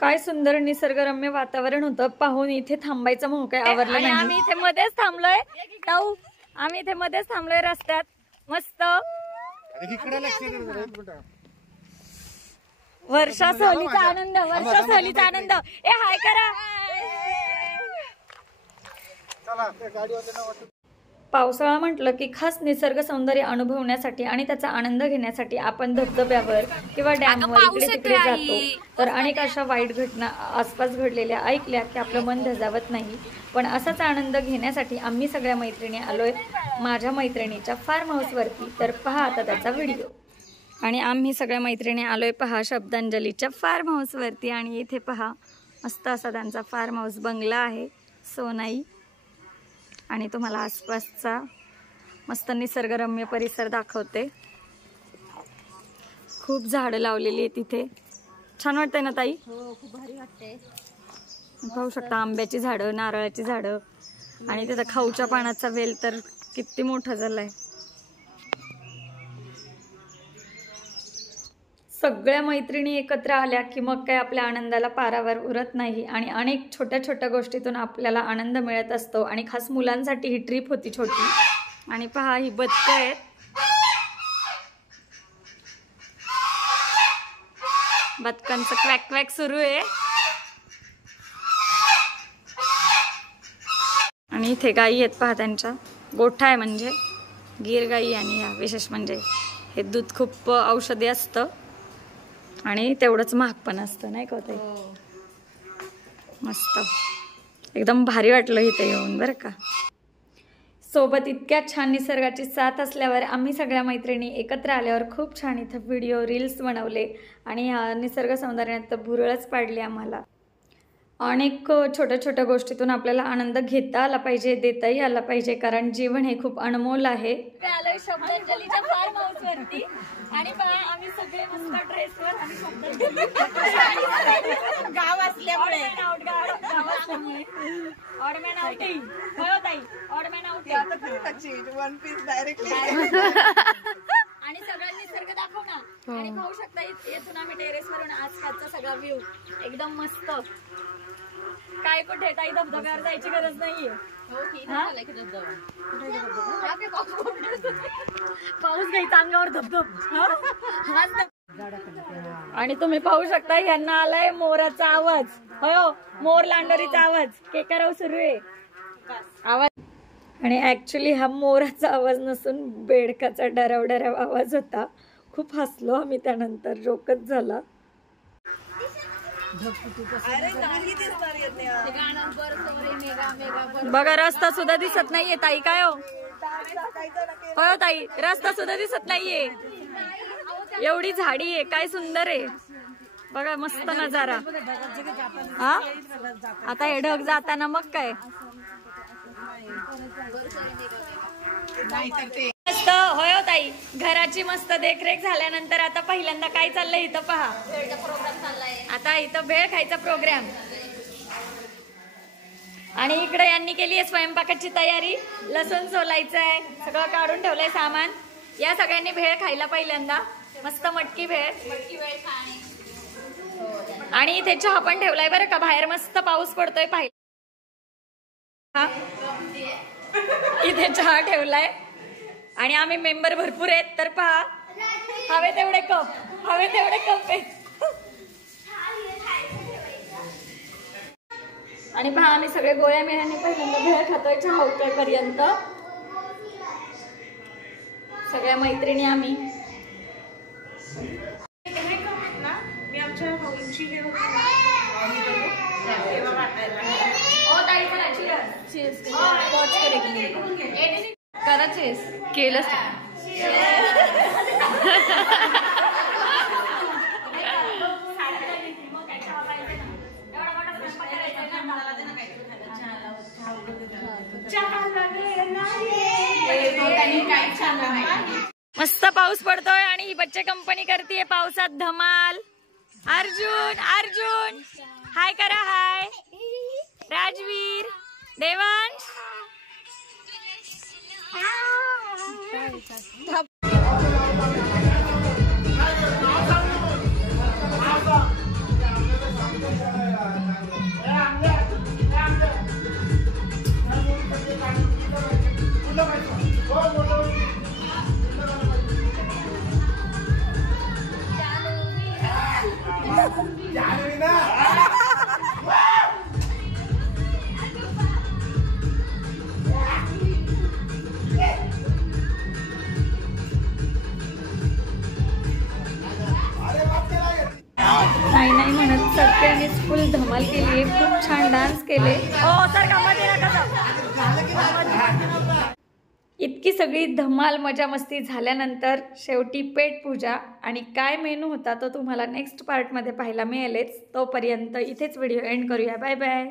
काय सुंदर निसर्गरम्य वातावरण होतं. पाहून इथे थांबायचं मोह काय आवरलं नाही. आम्ही इथे मध्येच थांबलोय ताऊ, आम्ही इथे मध्येच थांबलोय रस्त्यात. मस्त वर्षा सहलीचा आनंद, वर्षा सहलीचा आनंद. ए हाय करा. पावसाळा म्हटलं की खास निसर्ग सौंदर्य अनुभवण्यासाठी आणि त्याचा आनंद घेण्यासाठी आपण धबधब्यावर किंवा डॅमवर इकडे तिकडे जातो. तर अनेक अशा वाईट घटना आसपास घडलेल्या ऐकल्या की आपलं मन धजावत नाही. पण असाच आनंद घेण्यासाठी आम्ही सगळ्या मैत्रिणी आलोय माझ्या मैत्रिणीच्या फार्म हाऊसवरती. तर पहा आता त्याचा व्हिडिओ. आणि आम्ही सगळ्या मैत्रिणी आलोय पहा शब्दांजलीच्या फार्म हाऊसवरती. आणि इथे पहा मस्त असा त्यांचा फार्म हाऊस बंगला आहे सोनाई. आणि तुम्हाला आसपासचा मस्त निसर्गरम्य परिसर दाखवते. खूप झाडं लावलेली आहे तिथे. छान वाटतंय ना ताई? हो, खूप भारी वाटते. पाहू शकता आंब्याची झाडं, नारळाची झाडं. आणि तिथं खाऊच्या पानाचा वेल तर किती मोठा झालाय. सगळ्या मैत्रिणी एकत्र आल्या की मग काय आपल्या आनंदाला पारावर उरत नाही. आणि अनेक छोट्या छोट्या गोष्टीतून आपल्याला आनंद मिळत असतो. आणि खास मुलांसाठी ही ट्रिप होती छोटी. आणि पहा ही बदकं आहेत. बदकांचं क्वॅक क्वॅक सुरू आहे. आणि इथे गायी आहेत पहा, त्यांच्या गोठा आहे म्हणजे गीर गाई. आणि या विशेष म्हणजे हे दूध खूप औषधी असतं आणि तेवढंच महाग पण असतं नाही का ताई? मस्त एकदम भारी वाटलं इथे येऊन बरं का. सोबत इतक्या छान निसर्गाची साथ असल्यावर आम्ही सगळ्या मैत्रिणी एकत्र आल्यावर खूप छान इथं व्हिडिओ रील्स बनवले. आणि निसर्ग सौंदर्यात तर भुरळच पाडली आम्हाला. अनेक छोट्या छोट्या गोष्टीतून आपल्याला आनंद घेता आला पाहिजे, देताही आला पाहिजे, कारण जीवन हे खूप अनमोल आहे. आलोय शब्दांजलीच्या फार्म हाऊस वरती. आणि पहा आम्ही सगळे मस्त ड्रेसवर आणि शब्दांजली गाव असल्यामुळे ऑडमॅन आउटिंग. हो ताई, ऑडमॅन आउटिंग. One piece directly. आणि सगळ्यांनी निसर्ग दाखव ना. आणि पाहू शकता येथून आम्ही टेरेसवरून आसपासचा सगळा व्ह्यू एकदम मस्त. काय कुठे ताई धबधब्यावर जायची गरज नाहीये. पाऊस घ्यायचा अंगावर धबधब. आणि तुम्ही पाहू शकता यांना आलाय मोराचा आवाज. हो, मोर लांडोरीचा आवाज. केकराव सुरू आहे आवाज. आणि ऍक्च्युली हा मोराचा आवाज नसून बेडकाचा डराव डराव आवाज होता. खूप हसलो आम्ही त्यानंतर, जोकच झाला. बघा रस्ता सुद्धा दिसत नाहीये ताई. काय हो ताई, रस्ता सुद्धा दिसत नाहीये. एवढी झाडी आहे, काय सुंदर आहे बघा, मस्त नजारा. हा आता हे ढग जाताना मग काय मस्त. होय ताई, घराची मस्त देखरेख झाल्यानंतर आता पहिल्यांदा काय चाललंय इथं पहा. आता इथं भेळ खायचा प्रोग्राम. आणि इकडे यांनी केली आहे स्वयंपाकाची तयारी. लसूण सोलायचं आहे, सगळं काढून ठेवलंय सामान. या सगळ्यांनी भेळ खायला पहिल्यांदा. मस्त मटकी भेळ. आणि इथे चहा पण ठेवलाय बरं का. बाहेर मस्त पाऊस पडतोय पाहिजे. इथे चहा ठेवलाय. आणि आम्ही मेंबर भरपूर आहेत. तर पहा हवे तेवढे कप आहेत. आणि पहा आम्ही सगळे गोळ्या मेळ्याने पहिल्यांदा भेळ खातोय चहा उकळेपर्यंत. सगळ्या मैत्रिणी आम्ही. मी आमच्या भाऊंची हे होती करायचेस केलंच. मस्त पाऊस पडतोय आणि ही बच्चे कंपनी करतीये पावसात धमाल. अर्जुन हाय करा. हाय राजवीर, देवांश. नाही नाही म्हणत सगळ्यांनी फुल धमाल केली, खूप छान डान्स केले. इतकी सगळी धमाल मजा मस्ती झाल्यानंतर शेवटी पेट पूजा आणि काय मेनू होता तो तुम्हाला नेक्स्ट पार्टमध्ये पाहायला मिळेलच. तोपर्यंत इथेच व्हिडिओ एंड करूया. Bye bye.